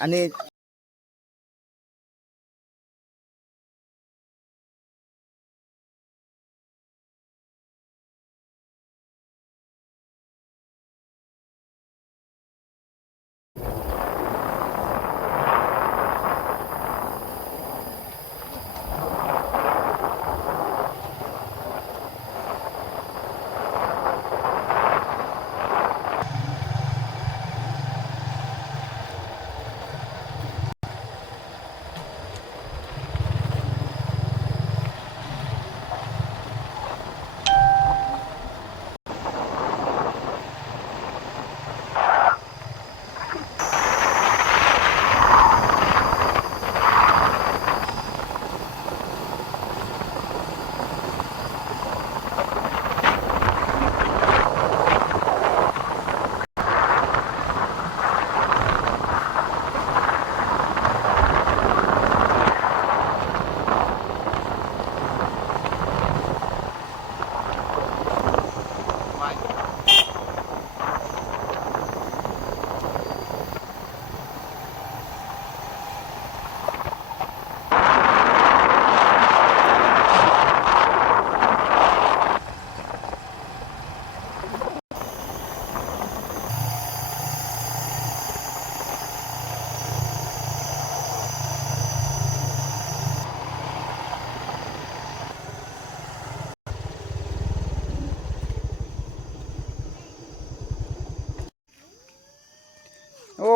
อันนี้โอ้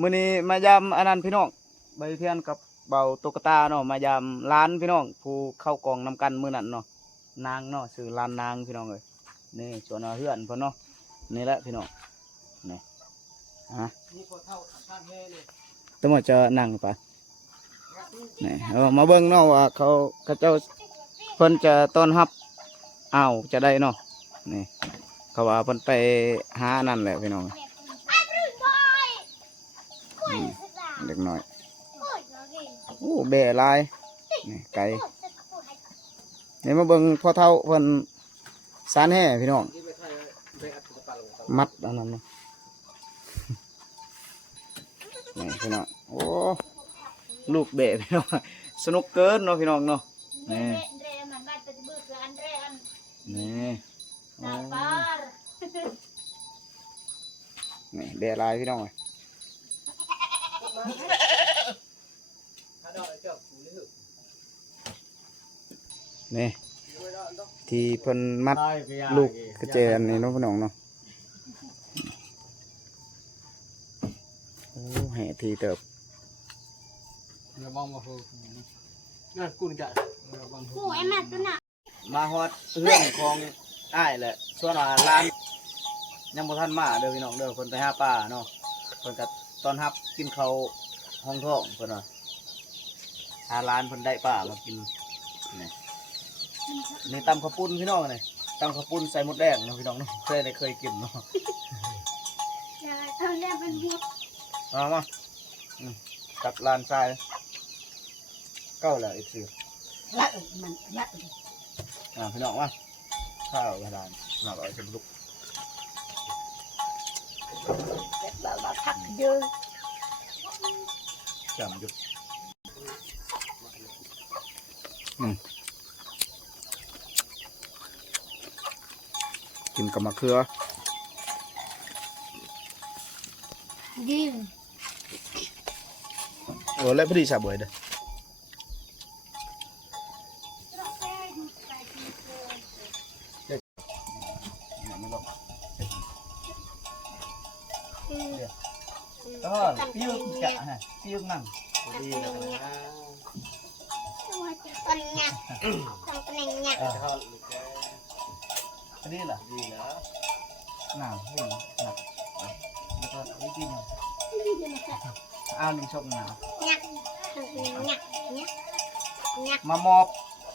มื้อนี้มายามอันนั้นพี่น้องใบเทียนกับเบาตุ๊กตาเนาะมายามร้านพี่น้องผู้เข้ากองนำกันมื้อนั้นเนาะนางเนาะชื่อร้านนางพี่น้องเอ้ยนี่ชวนเอาเฮือนเพิ่นเนาะนี่แหละพี่น้องนี่นี่พอเท่าท่านแฮ่เลยต้องมาจะนั่งปะนี่เอามาเบิ่งเนาะว่าเขาเจ้าเพิ่นจะต้อนรับอ้าวจะได้เนาะนี่เขาว่าเพิ่นไปหานั่นแหละพี่น้องเล็กน้อยโอ้แบะลายนี่ไก่นี่มาเบิ่งพ่อเท่าเพิ่นสานแห่พี่น้องมัดอันนั้นนี่พี่น้องโอ้ลูกแบะพี่น้องสนุกเกินเนาะพี่น้องเนาะนี่นี่นี่แบะลายพี่น้องนี่ที่เพิ่นมัดลูกกระเจนนี่เนาะพี่น้องเนาะโอ้แห่ทีเติบมาฮอดเรื่องของอ้ายแหละส่วนว่าร้านยังบ่ทันมาเด้อพี่น้องเด้อเพิ่นไปหาปลาเนาะเพิ่นก็ตอนรับกินข้าวห้องท้องเพิ่นว่าหาร้านเพิ่นได้ปลามากินนี่ตำข้าวปุ้นพี่น้องนี่ตำข้าวปุ้นใส่หมดแดงเนาะพี่น้องเนาะเคยกินเนาะทำได้เป็นบุตรมากับลานทรายเก้าแล้วอีกสิละมันละพี่น้องว่าข้าวกระดานหนักอะไรกันลูกเราทักเยอะจำอยู่กินกับมะเขือกินโอ้แล้วพอดีสาบวยเด้อปิ้วกะฮะปิ้วนั่งดีแล้วนะต้นเนี้ยต้นเนี้ยอันนี้ล่ะดีแล้วหนาวเห็นหนักแล้วก็ไอ้กินอ้าวหนึ่งชกหนาวมามอบ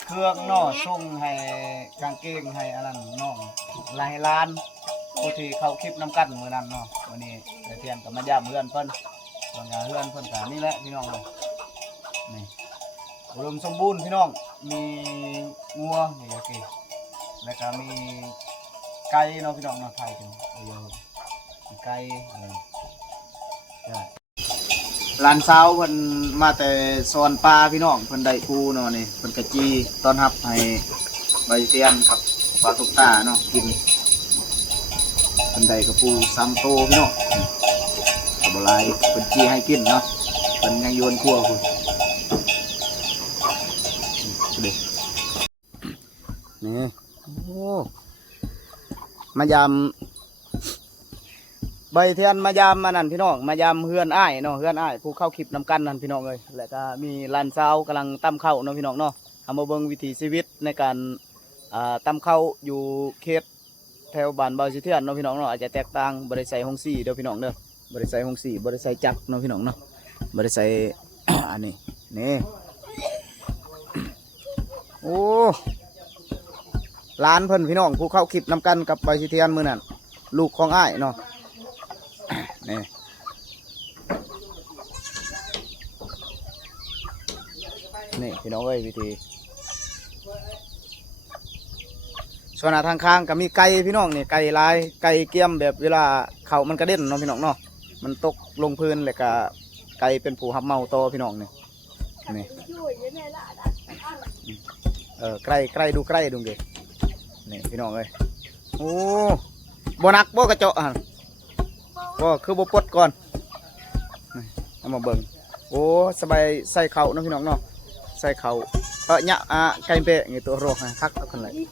เครื่องนอส่งให้กางเกงให้อันนั้นน้องลายล้านผู้ที่เขาคลิปน้ำกันเมื่อนั้นเนาะวันนี้เทียนกับมาย่ำเพื่อนเพิ่นส่วนงานเพื่อนกานี่แหละพี่น้องเลยนี่อุดมสมบูรณ์พี่น้องมีงัวนี่โอเคแล้วก็มีไก่เนาะพี่น้องเนาะไทยกันมีไก่ หลานสาวเพิ่นมาแต่สอนปลาพี่น้องเพิ่นได้ปูเนาะนี่เพิ่นกะจีต้อนรับให้ใบเทียนกับปลาตุกตาเนาะกินเพิ่นได้กระปู3โตพี่น้องก็บ่หลายเพิ่นจีให้กินเนาะเพิ่นยังโยนครัวพุ่นนี่โอ้มายามใบเทียนมายามมานั่นพี่น้องมายามเฮือนอ้ายเนาะเฮือนอ้ายผู้เข้าคลิปนำกันนั่นพี่น้องเลยแล้วก็มีหลานสาวกำลังตำข้าวเนาะพี่น้องเนาะทำมาเบิ่งวิถีชีวิตในการตำข้าวอยู่เขตแถวบ้านเบาสิเทียนเนาะพี่น้องเนาะอาจจะแตกต่างบริษัทฮงซี่เด้อพี่น้องเด้อบริษัทฮงซี่บริษัทจักรเนาะพี่น้องเนาะบริษัท อันนี้นี่โอ้ร้านเพิ่นพี่น้องผู้เข้าคลิปนำกันกับเบาสิเทียนมื้อนั้นลูกของอ้ายเนาะนี่นี่พี่น้องเอ้ยวิธีส่วนทางข้างก็มีไก่พี่น้องนี่ไก่ลายไก่เกี๊ยมแบบเวลาเขามันกระเด็นเนาะพี่น้องเนาะมันตกลงพื้นเลยก็ไก่เป็นผู้หับเมาโตพี่น้องนี่นี่ใกล้ดูใกล้ดูเด็กนี่พี่น้องเอ้ยโอ้บ่นักบ่กระเจาะบ่คือบ่ปลดก่อนเอามาเบิ่งโอ้สบายใส่เข่าเนาะพี่น้องเนาะใส่เข่าเนี่ยไก่เปะนี่ตัวโรคคักเอาขึ้นเลยนี่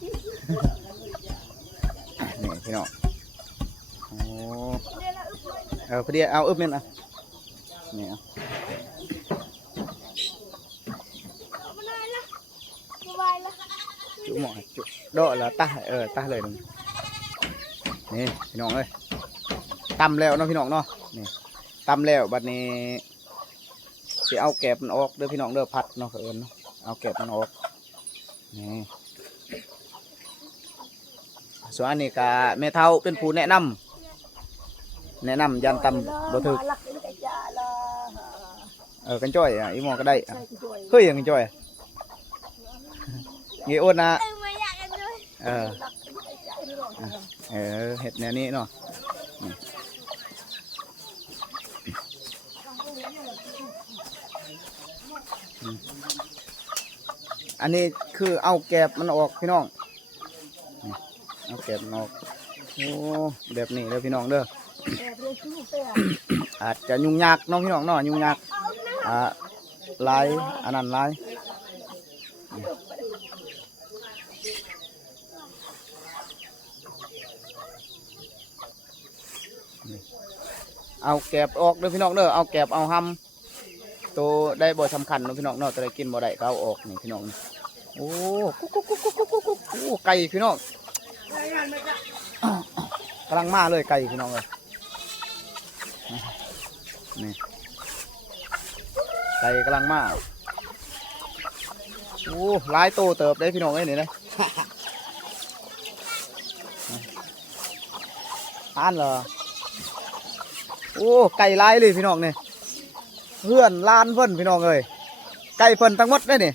พี่น้องโอ้พอดีเอาอึบเม่นนี่จุหมอจุโดดละตาตาเลยนึงนี่พี่น้องเอ้ยตำแล้วเนาะพี่น้องเนาะนี่ตำแล้วบัดนี้สิเอาแกบมันออกเด้อพี่น้องเด้อพัดเนาะเอิญเอาแกบมันออกนี่ส่วนอันนี้ก็แม่เฒ่าเป็นผู้แนะนำยันตำบ่ถึกกันจ้อยอีหมอก็ได้เคยยังกันจ้อยงี้อ้นนะเห็ดแนวนี้เนาะอันนี้คือเอาแกบมันออกพี่น้องเอาแกบมันออกโอ้แบบนี้เลยพี่น้องเด้ออาจจะยุ่งยากน้องพี่น้องเนาะยุ่งยากลายอันนั้นลายเอาแกบออกเด้อพี่น้องเด้อเอาแกบเอาห้ำตัวได้บ่สำคัญเนาะพี่น้องเนาะตัวได้กินบ่ได้ก็เอาออกนี่พี่น้องโอ้ไก่พี่น้องกำลังมาเลยไก่พี่น้องเลยนี่ไก่กำลังมาโอ้ลายโตเติบได้พี่น้องเอ้ยนี่นะอ่านเหรอโอ้ไก่ลายเลยพี่น้องนี่เพื่อนลานเพิ่นพี่น้องเลยไก่เพิ่นทั้งหมดได้นี่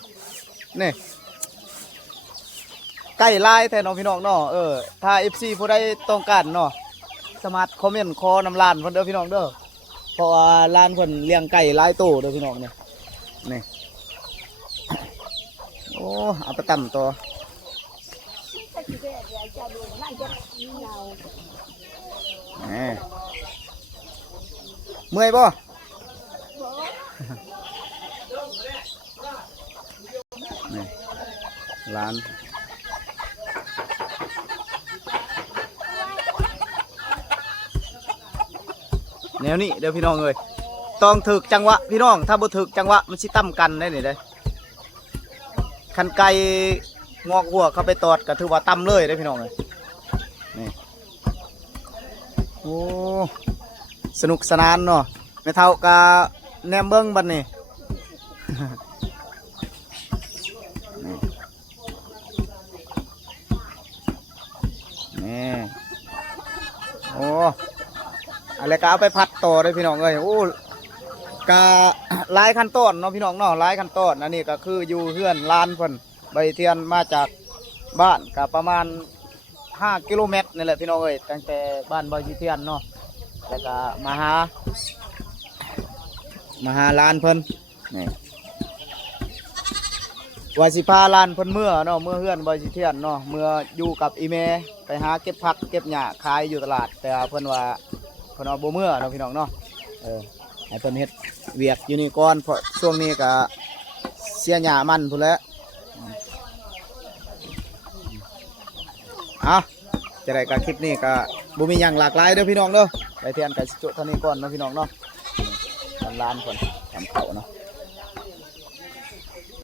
ไก่ลายแทนน้องพี่น้องเนาะถ้า FC ผู้ใดต้องการเนาะสามารถคอมเมนต์ขอนำลานเพิ่นเด้อพี่น้องเด้อเพราะว่าลานเพิ่นเลี้ยงไก่ลายโตเด้อพี่น้องนี่โอ้เอาไปตำต่อเมื่อยบ่นี่ร้านแนวนี้เดี๋ยวพี่น้องเลยต้องถึกจังหวะพี่น้องถ้าบ่ถึกจังหวะมันสิตั้มกันได้นี่เลยคันไก่งอกหัวเข้าไปตอดก็ถือว่าตั้มเลยได้พี่น้องเลยนี่โอ้สนุกสนานเนาะไม่เท่ากับแนมเบิ้งบัดนี้นี่โอ้อะไรก็เอาไปพัดต่อได้พี่น้องเลยโอ้กะหลายขั้นตอนเนาะพี่น้องเนาะหลายขั้นตอนอันนี้ก็คืออยู่เฮือนลานเพิ่นใบเทียนมาจากบ้านก็ประมาณ5 กิโลเมตรนี่แหละพี่น้องเอ้ยตั้งแต่บ้านใบเทียนเนาะแล้วก็มาหา มาหาร้านเพิ่น นี่ ว่าสิพาร้านเพิ่นเมื่อเนาะเมื่อเฮือนบ่สิเทียนเนาะเมื่ออยู่กับอีเมไปหาเก็บผักเก็บหญ้าขายอยู่ตลาดแต่ว่าเพิ่นว่าบ่เมื่อเนาะพี่น้องเนาะให้เพิ่นเฮ็ดเวียกอยู่นี่ก่อนเพราะช่วงนี้ก็เสียหญ้ามันพุ่นแหล้วจะได้กับคลิปนี้ก็บ่มีหยังหลากหลายเด้อพี่น้องเด้อไปเทียนกับจุเท่านี้ก่อนเนาะพี่น้องเนาะร้านก่อนทำเขาเนาะ